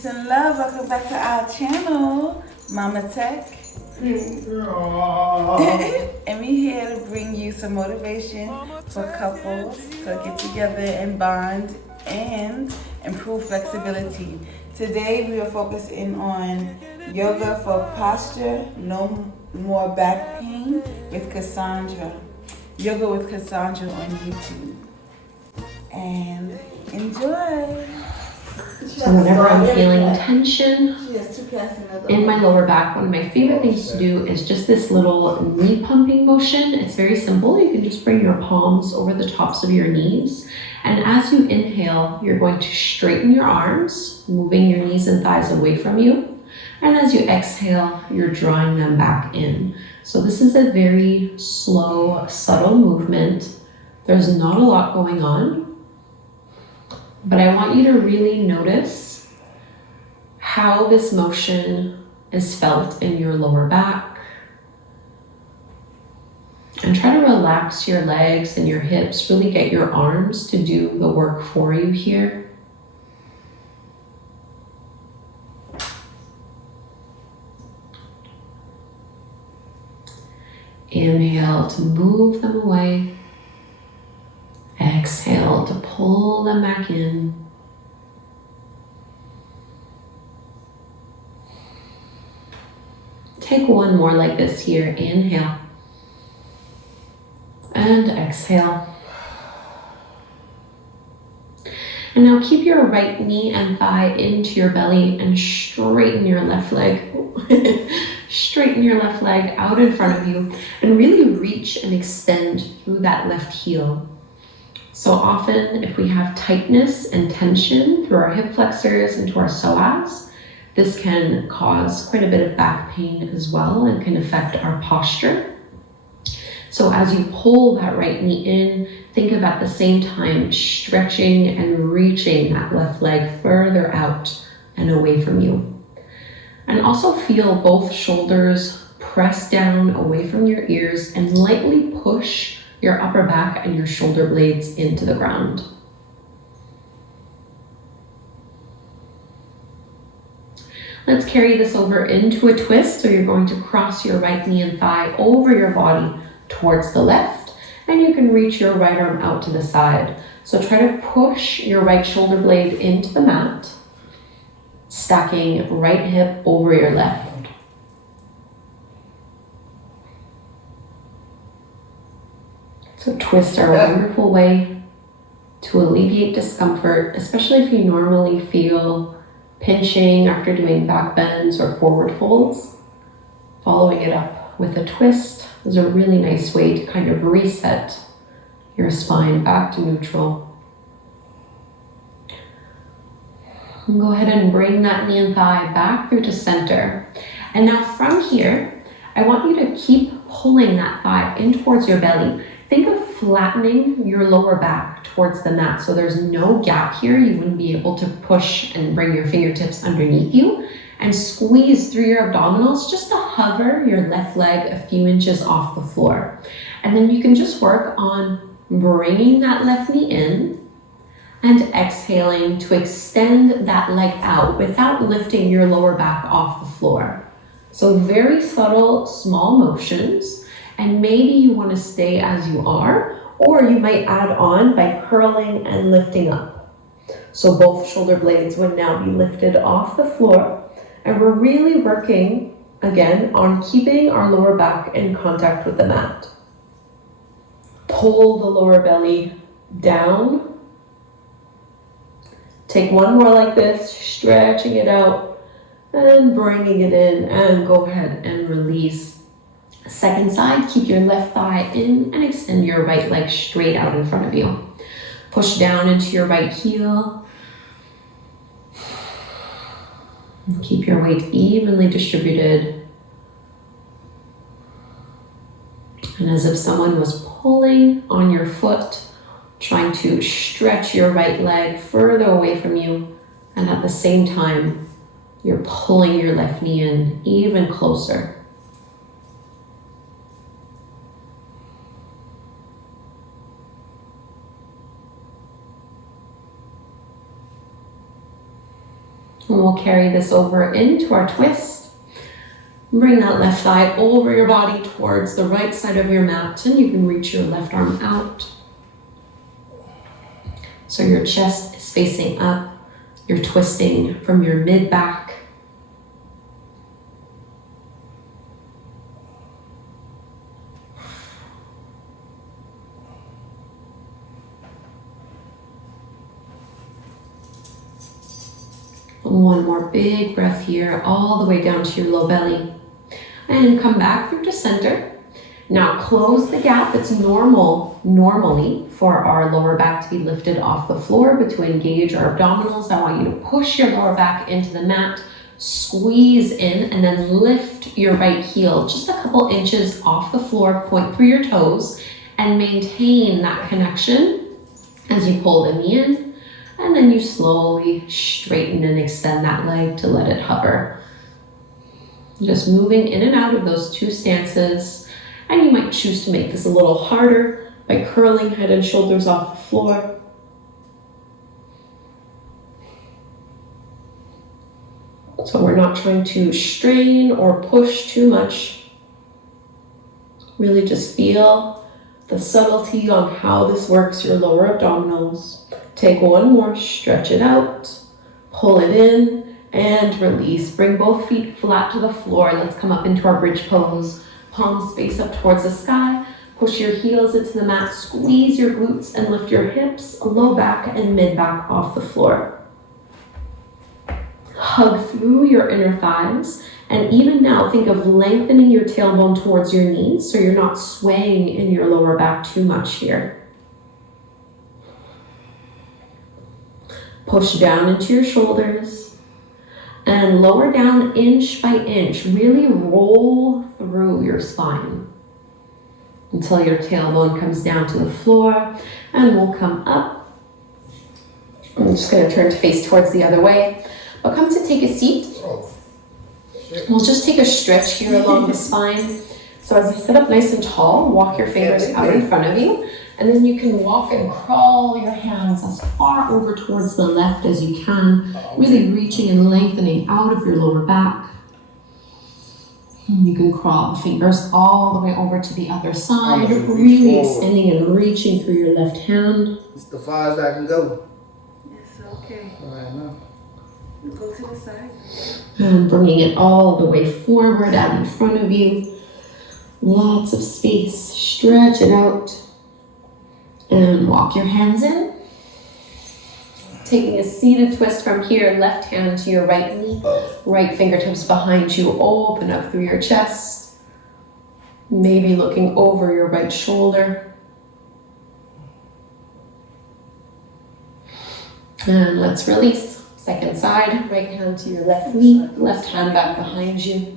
Peace and love. Welcome back to our channel, Mama Tech. And we're here to bring you some motivation for couples to get together and bond and improve flexibility. Today we are focusing on yoga for posture, no more back pain with Kassandra. Yoga with Kassandra on YouTube. And enjoy. So whenever I'm feeling tension in my lower back, one of my favorite things to do is just this little knee pumping motion. It's very simple. You can just bring your palms over the tops of your knees. And as you inhale, you're going to straighten your arms, moving your knees and thighs away from you. And as you exhale, you're drawing them back in. So this is a very slow, subtle movement. There's not a lot going on. But I want you to really notice how this motion is felt in your lower back. And try to relax your legs and your hips, really get your arms to do the work for you here. Inhale to move them away. Exhale to pull them back in. Take one more like this here. Inhale. And exhale. And now keep your right knee and thigh into your belly and straighten your left leg. Straighten your left leg out in front of you and really reach and extend through that left heel. So often, if we have tightness and tension through our hip flexors into our psoas, this can cause quite a bit of back pain as well and can affect our posture. So as you pull that right knee in, think of at the same time stretching and reaching that left leg further out and away from you. And also feel both shoulders press down away from your ears and lightly push your upper back and your shoulder blades into the ground. Let's carry this over into a twist. So you're going to cross your right knee and thigh over your body towards the left, and you can reach your right arm out to the side. So try to push your right shoulder blade into the mat, stacking right hip over your left. So twists are a wonderful way to alleviate discomfort, especially if you normally feel pinching after doing back bends or forward folds. Following it up with a twist is a really nice way to kind of reset your spine back to neutral. And go ahead and bring that knee and thigh back through to center. And now from here, I want you to keep pulling that thigh in towards your belly. Think of flattening your lower back towards the mat so there's no gap here. You wouldn't be able to push and bring your fingertips underneath you, and squeeze through your abdominals just to hover your left leg a few inches off the floor. And then you can just work on bringing that left knee in and exhaling to extend that leg out without lifting your lower back off the floor. So very subtle, small motions. And maybe you want to stay as you are, or you might add on by curling and lifting up. So both shoulder blades would now be lifted off the floor. And we're really working, again, on keeping our lower back in contact with the mat. Pull the lower belly down. Take one more like this, stretching it out and bringing it in, and go ahead and release. Second side, keep your left thigh in and extend your right leg straight out in front of you. Push down into your right heel. And keep your weight evenly distributed. And as if someone was pulling on your foot, trying to stretch your right leg further away from you, and at the same time, you're pulling your left knee in even closer. And we'll carry this over into our twist. Bring that left thigh over your body towards the right side of your mat, and you can reach your left arm out. So your chest is facing up. You're twisting from your mid-back. One more big breath here, all the way down to your low belly. And come back through to center. Now close the gap that's normally for our lower back to be lifted off the floor, but to engage our abdominals, I want you to push your lower back into the mat, squeeze in, and then lift your right heel just a couple inches off the floor, point through your toes, and maintain that connection as you pull the knee in. And then you slowly straighten and extend that leg to let it hover. Just moving in and out of those two stances. And you might choose to make this a little harder by curling head and shoulders off the floor. So we're not trying to strain or push too much. Really just feel the subtlety on how this works your lower abdominals. Take one more, stretch it out, pull it in, and release. Bring both feet flat to the floor. Let's come up into our bridge pose. Palms face up towards the sky. Push your heels into the mat, squeeze your glutes, and lift your hips, low back and mid back off the floor. Hug through your inner thighs. And even now, think of lengthening your tailbone towards your knees so you're not swaying in your lower back too much here. Push down into your shoulders and lower down inch by inch. Really roll through your spine until your tailbone comes down to the floor, and we'll come up. I'm just going to turn to face towards the other way. But come to take a seat. We'll just take a stretch here along the spine. So as you sit up nice and tall, walk your fingers out in front of you. And then you can walk and crawl your hands as far over towards the left as you can, really reaching and lengthening out of your lower back. And you can crawl the fingers all the way over to the other side, really extending and reaching through your left hand. It's the far as I can go. It's okay. All right, now. You go to the side. And bringing it all the way forward out in front of you. Lots of space. Stretch it out. And walk your hands in. Taking a seated twist from here, left hand to your right knee, right fingertips behind you, open up through your chest. Maybe looking over your right shoulder. And let's release. Second side, right hand to your left knee, left hand back behind you.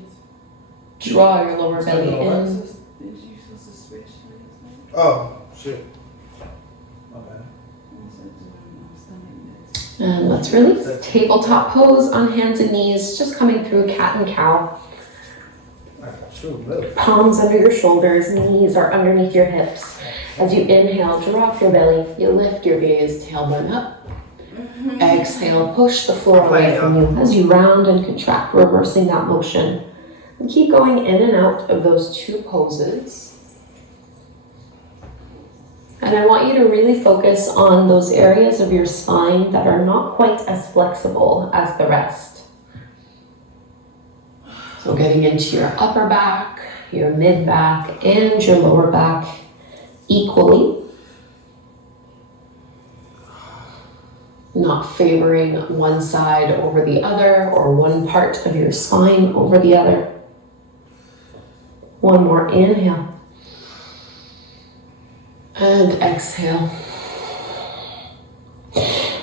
Draw your lower belly in. Oh, shit. And let's release. Tabletop pose on hands and knees, just coming through cat and cow. Palms under your shoulders, knees are underneath your hips. As you inhale, drop your belly. You lift your gaze, tailbone up. Exhale, push the floor away from you as you round and contract, reversing that motion. And keep going in and out of those two poses. And I want you to really focus on those areas of your spine that are not quite as flexible as the rest. So getting into your upper back, your mid back, and your lower back equally. Not favoring one side over the other or one part of your spine over the other. One more inhale. And exhale.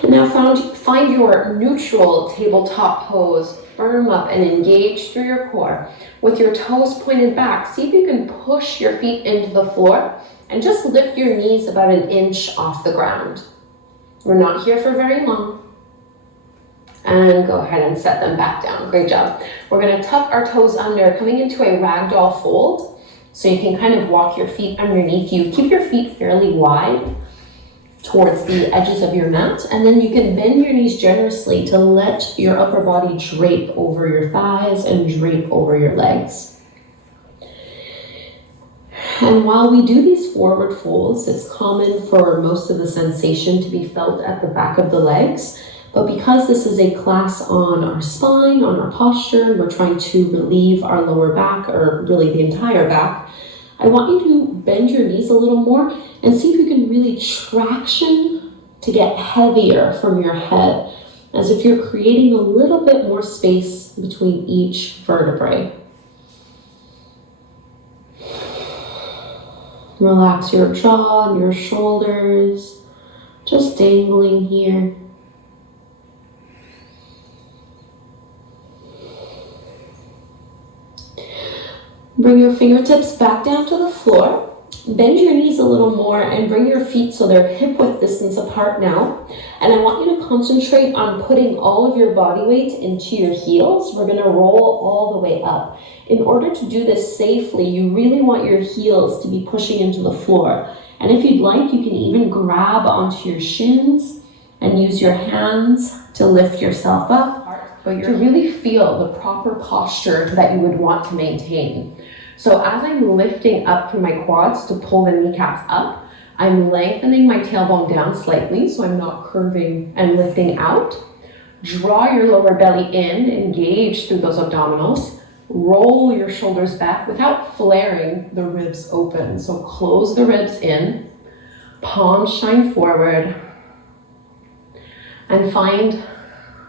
Now find your neutral tabletop pose. Firm up and engage through your core. With your toes pointed back, see if you can push your feet into the floor and just lift your knees about an inch off the ground. We're not here for very long. And go ahead and set them back down. Great job. We're going to tuck our toes under, coming into a ragdoll fold. So you can kind of walk your feet underneath you. Keep your feet fairly wide. towards the edges of your mat, and then you can bend your knees generously to let your upper body drape over your thighs and drape over your legs. And while we do these forward folds, it's common for most of the sensation to be felt at the back of the legs. But because this is a class on our spine, on our posture, we're trying to relieve our lower back, or really the entire back, I want you to bend your knees a little more and see if you can really traction to get heavier from your head, as if you're creating a little bit more space between each vertebrae. Relax your jaw and your shoulders, just dangling here. Bring your fingertips back down to the floor. Bend your knees a little more and bring your feet so they're hip-width distance apart now. And I want you to concentrate on putting all of your body weight into your heels. We're gonna roll all the way up. In order to do this safely, you really want your heels to be pushing into the floor. And if you'd like, you can even grab onto your shins and use your hands to lift yourself up, but to really feel the proper posture that you would want to maintain. So as I'm lifting up from my quads to pull the kneecaps up, I'm lengthening my tailbone down slightly so I'm not curving and lifting out. Draw your lower belly in, engage through those abdominals. Roll your shoulders back without flaring the ribs open. So close the ribs in, palms shine forward, and find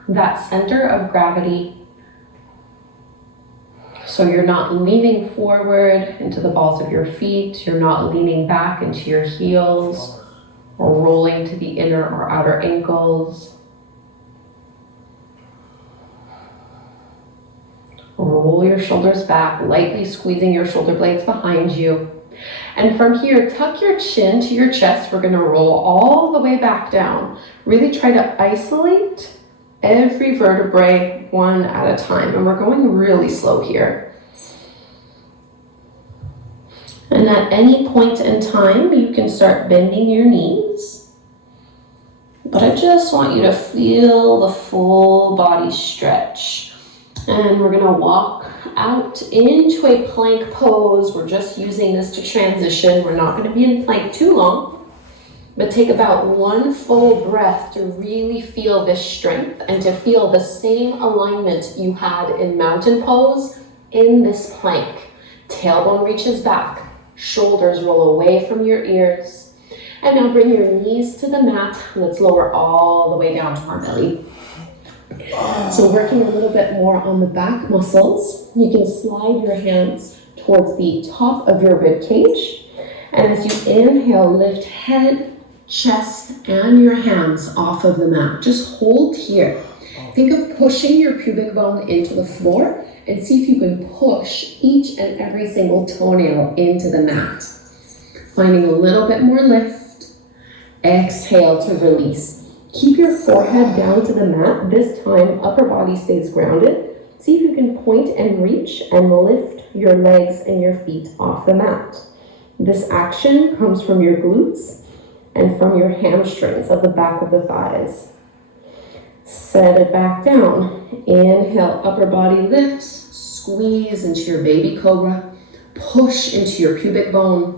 that center of gravity. So you're not leaning forward into the balls of your feet, you're not leaning back into your heels, or rolling to the inner or outer ankles. Roll your shoulders back, lightly squeezing your shoulder blades behind you. And from here, tuck your chin to your chest. We're gonna roll all the way back down. Really try to isolate every vertebrae one at a time. And we're going really slow here. And at any point in time, you can start bending your knees. But I just want you to feel the full body stretch. And we're gonna walk out into a plank pose. We're just using this to transition. We're not gonna be in plank too long, but take about one full breath to really feel this strength and to feel the same alignment you had in mountain pose in this plank. Tailbone reaches back, shoulders roll away from your ears. And now bring your knees to the mat. Let's lower all the way down to our belly. So working a little bit more on the back muscles, you can slide your hands towards the top of your rib cage. And as you inhale, lift head, chest, and your hands off of the mat. Just hold here. Think of pushing your pubic bone into the floor and see if you can push each and every single toenail into the mat. Finding a little bit more lift. Exhale to release. Keep your forehead down to the mat. This time, upper body stays grounded. See if you can point and reach and lift your legs and your feet off the mat. This action comes from your glutes and from your hamstrings at the back of the thighs. Set it back down. Inhale, upper body lifts. Squeeze into your baby cobra. Push into your pubic bone.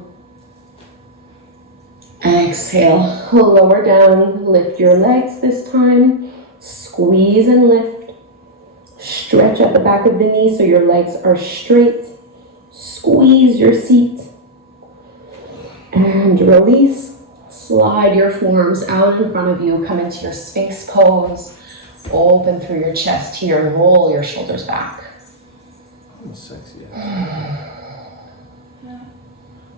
Exhale, lower down, lift your legs this time, squeeze and lift, stretch at the back of the knee so your legs are straight, squeeze your seat, and release. Slide your forearms out in front of you, come into your Sphinx pose, open through your chest here and roll your shoulders back. I'm a sexy ass.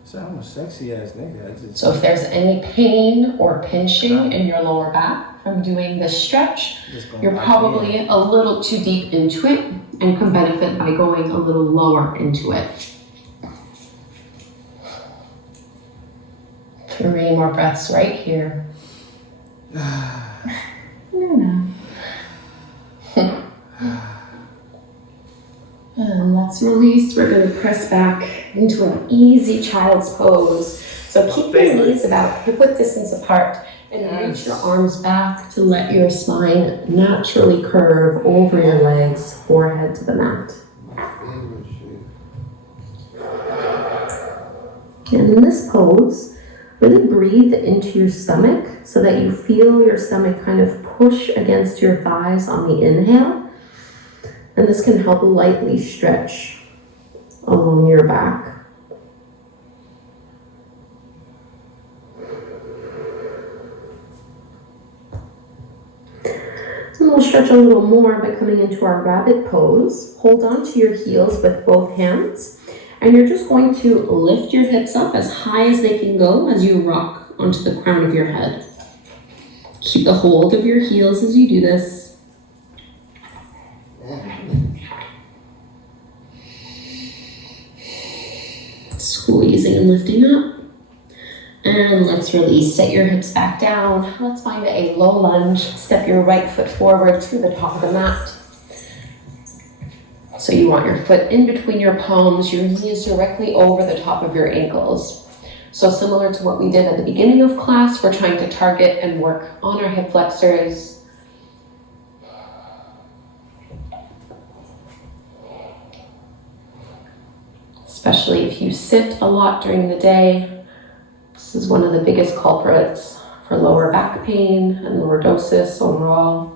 So I'm a sexy ass nigga. So if there's any pain or pinching in your lower back from doing this stretch, you're probably a little too deep into it and can benefit by going a little lower into it. 3 more breaths right here. And let's release. We're going to press back into an easy child's pose. So keep your knees about hip-width distance apart And reach your arms back to let your spine naturally curve over your legs, forehead to the mat. And in this pose, really breathe into your stomach so that you feel your stomach kind of push against your thighs on the inhale. And this can help lightly stretch along your back. And we'll stretch a little more by coming into our rabbit pose. Hold on to your heels with both hands. And you're just going to lift your hips up as high as they can go as you rock onto the crown of your head. Keep the hold of your heels as you do this. Squeezing and lifting up. And let's release. Set your hips back down. Let's find a low lunge. Step your right foot forward to the top of the mat. So you want your foot in between your palms, your knees directly over the top of your ankles. So similar to what we did at the beginning of class, we're trying to target and work on our hip flexors. Especially if you sit a lot during the day. This is one of the biggest culprits for lower back pain and lordosis overall.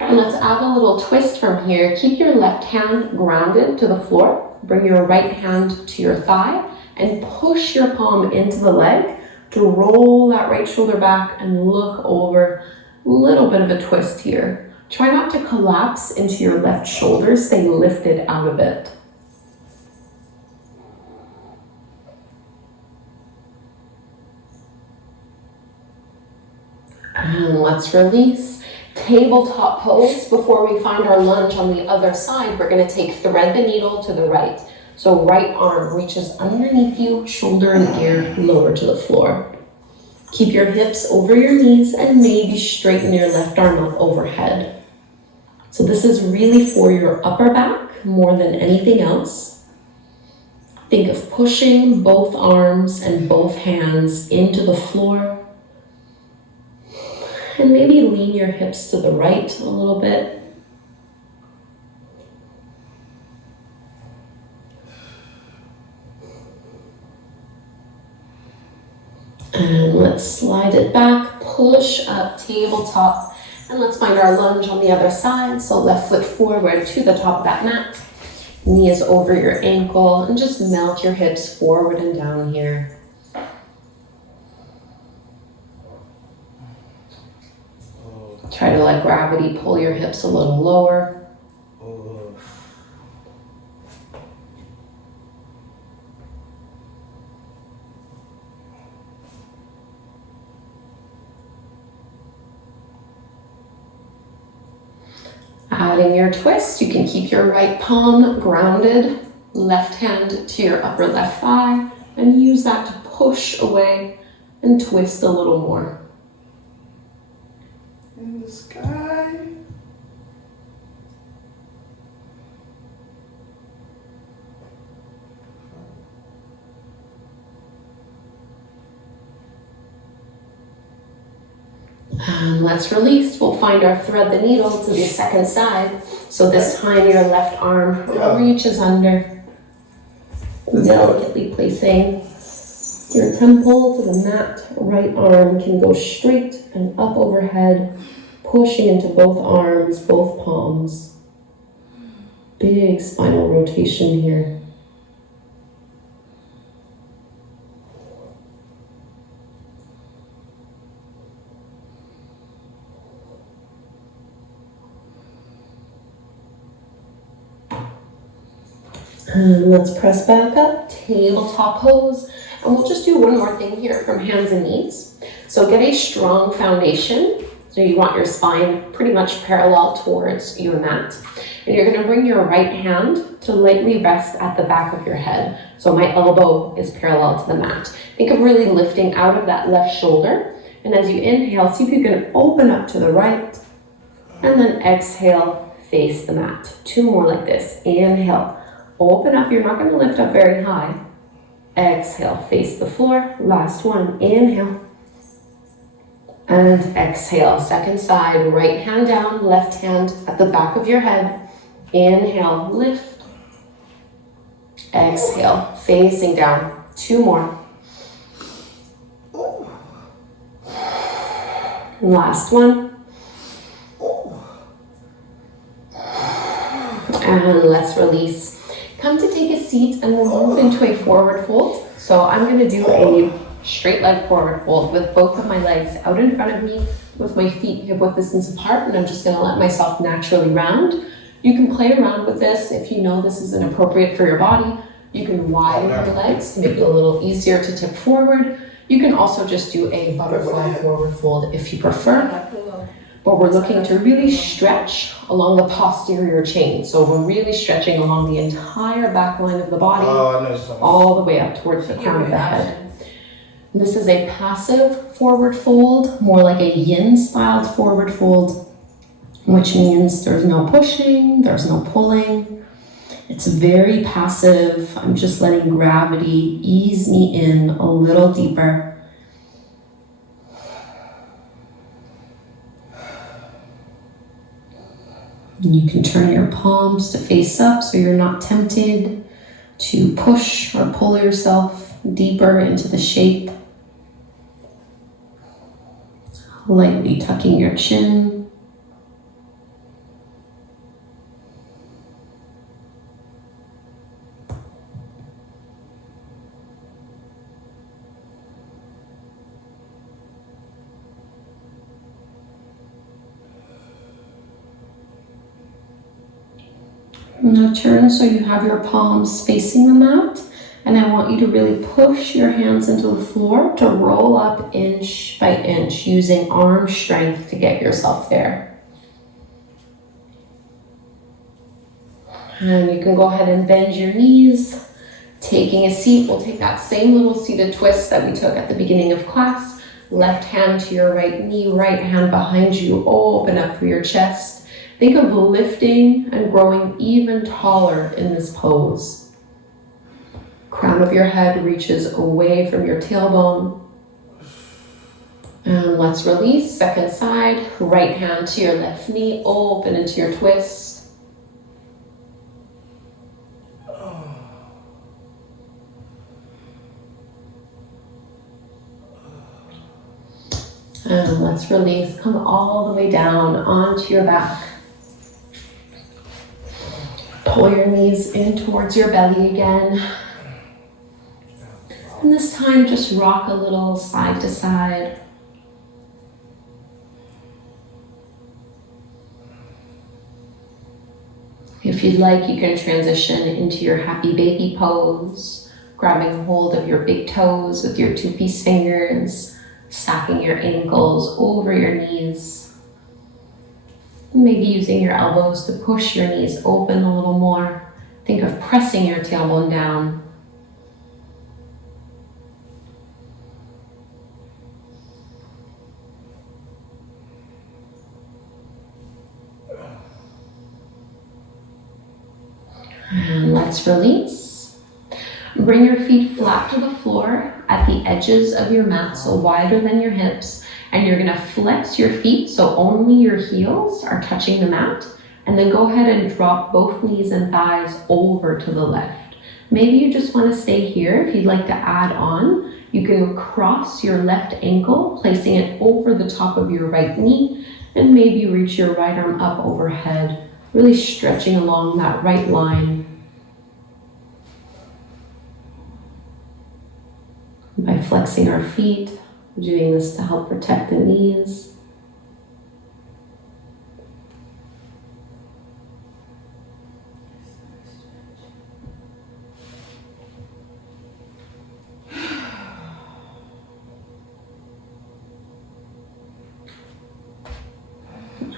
And let's add a little twist from here. Keep your left hand grounded to the floor. Bring your right hand to your thigh and push your palm into the leg to roll that right shoulder back and look over. A little bit of a twist here. Try not to collapse into your left shoulder. Stay lifted out of it. And let's release. Tabletop pose. Before we find our lunge on the other side, we're going to take thread the needle to the right. So right arm reaches underneath you, shoulder in the air, lower to the floor. Keep your hips over your knees and maybe straighten your left arm up overhead. So this is really for your upper back more than anything else. Think of pushing both arms and both hands into the floor. And maybe lean your hips to the right a little bit. And let's slide it back, push up, tabletop. And let's find our lunge on the other side. So left foot forward to the top of that mat. Knees over your ankle and just melt your hips forward and down here. Try to let gravity pull your hips a little lower. Adding your twist, you can keep your right palm grounded, left hand to your upper left thigh, and use that to push away and twist a little more. In the sky. And let's release. We'll find our thread the needle to the second side. So this time your left arm reaches under, delicately placing your temple to the mat. Right arm can go straight and up overhead, pushing into both arms, both palms. Big spinal rotation here. And let's press back up, tabletop pose. And we'll just do one more thing here from hands and knees. So get a strong foundation. So you want your spine pretty much parallel towards your mat. And you're gonna bring your right hand to lightly rest at the back of your head. So my elbow is parallel to the mat. Think of really lifting out of that left shoulder. And as you inhale, see if you can open up to the right. And then exhale, face the mat. Two more like this. Inhale. Open up, you're not going to lift up very high. Exhale, face the floor. Last one, inhale. And exhale, second side, right hand down, left hand at the back of your head. Inhale, lift. Exhale, facing down. 2 more. Last one. And let's release. Come to take a seat and we'll move into a forward fold. So I'm going to do a straight leg forward fold with both of my legs out in front of me with my feet hip width distance apart, and I'm just going to let myself naturally round. You can play around with this if you know this isn't appropriate for your body. You can widen your legs to make it a little easier to tip forward. You can also just do a butterfly forward fold if you prefer. But we're looking to really stretch along the posterior chain. So we're really stretching along the entire back line of the body, all the way up towards the crown of the head. This is a passive forward fold, more like a yin-styled forward fold, which means there's no pushing, there's no pulling. It's very passive. I'm just letting gravity ease me in a little deeper. And you can turn your palms to face up so you're not tempted to push or pull yourself deeper into the shape. Lightly tucking your chin. Now turn so you have your palms facing the mat, and I want you to really push your hands into the floor to roll up inch by inch using arm strength to get yourself there. And you can go ahead and bend your knees. Taking a seat, we'll take that same little seated twist that we took at the beginning of class. Left hand to your right knee, right hand behind you, open up through your chest. Think of lifting and growing even taller in this pose. Crown of your head reaches away from your tailbone. And let's release, second side, right hand to your left knee, open into your twist. And let's release, come all the way down onto your back. Pull your knees in towards your belly again. And this time just rock a little side to side. If you'd like, you can transition into your happy baby pose, grabbing hold of your big toes with your 2-piece fingers, stacking your ankles over your knees. Maybe using your elbows to push your knees open a little more. Think of pressing your tailbone down. And let's release. Bring your feet flat to the floor at the edges of your mat, so wider than your hips. And you're gonna flex your feet so only your heels are touching the mat. And then go ahead and drop both knees and thighs over to the left. Maybe you just wanna stay here. If you'd like to add on, you can cross your left ankle, placing it over the top of your right knee, and maybe reach your right arm up overhead, really stretching along that right line. By flexing our feet, doing this to help protect the knees.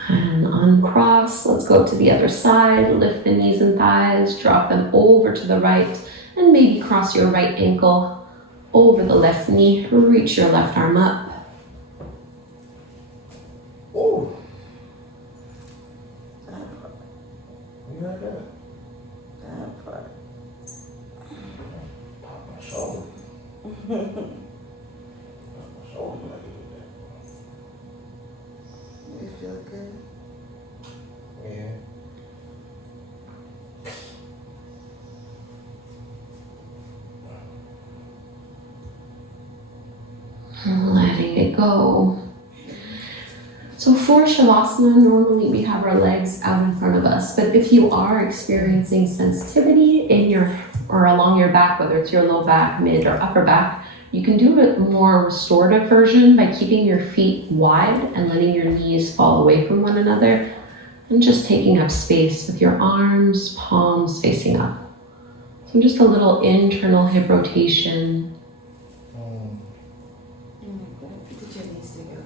And uncross, let's go to the other side, lift the knees and thighs, drop them over to the right, and maybe cross your right ankle over the left knee, reach your left arm up. Oh. You got that? That part. Pop my shoulder. Pop my shoulder like that. go. So for Shavasana, normally we have our legs out in front of us, but if you are experiencing sensitivity in your or along your back, whether it's your low back, mid, or upper back, you can do a more restorative version by keeping your feet wide and letting your knees fall away from one another and just taking up space with your arms, palms facing up. So just a little internal hip rotation. Put your knees together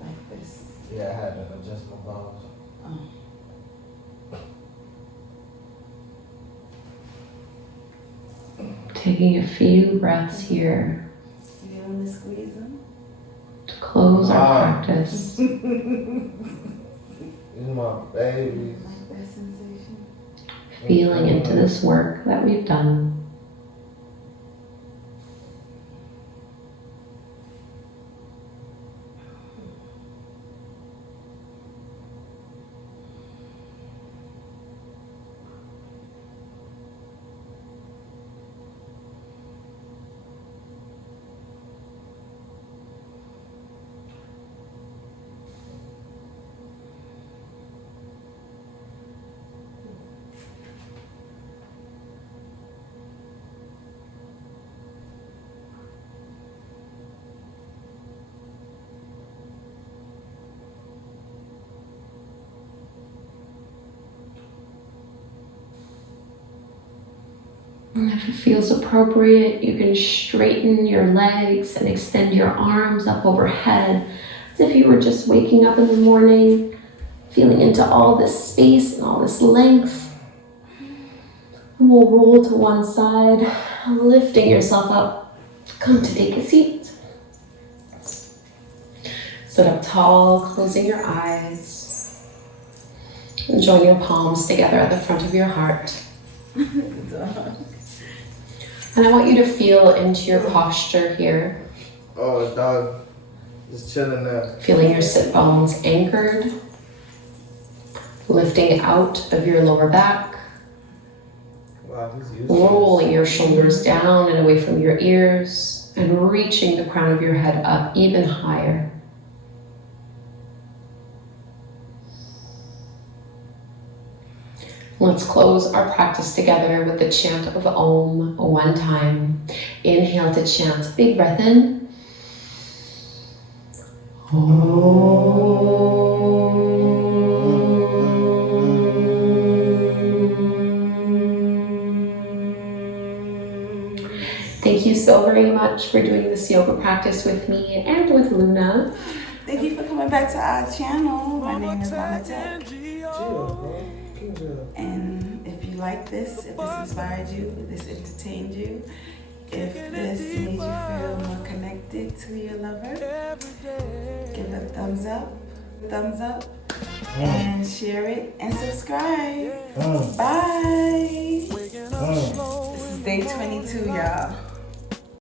like this. Yeah, I had to adjust my balls. Taking a few breaths here You want to squeeze them? to close our practice. These my babies. Like that sensation? Feeling into this work that we've done. And if it feels appropriate, you can straighten your legs and extend your arms up overhead as if you were just waking up in the morning, feeling into all this space and all this length. And we'll roll to one side, lifting yourself up. Come to take a seat. Sit up tall, closing your eyes. And join your palms together at the front of your heart. And I want you to feel into your posture here. Oh, dog. Just chilling there. Feeling your sit bones anchored. Lifting out of your lower back. Wow, he's useless. Rolling your shoulders down and away from your ears. And reaching the crown of your head up even higher. Let's close our practice together with the chant of Om one time. Inhale to chant. Big breath in. Thank you so very much for doing this yoga practice with me and with Luna. Thank you for coming back to our channel. My name is Mama TEC. Gio, bro. King Gio. And if you like this, if this inspired you, if this entertained you, if this made you feel more connected to your lover, give it a thumbs up, and share it and subscribe. Bye. This is day 22, y'all.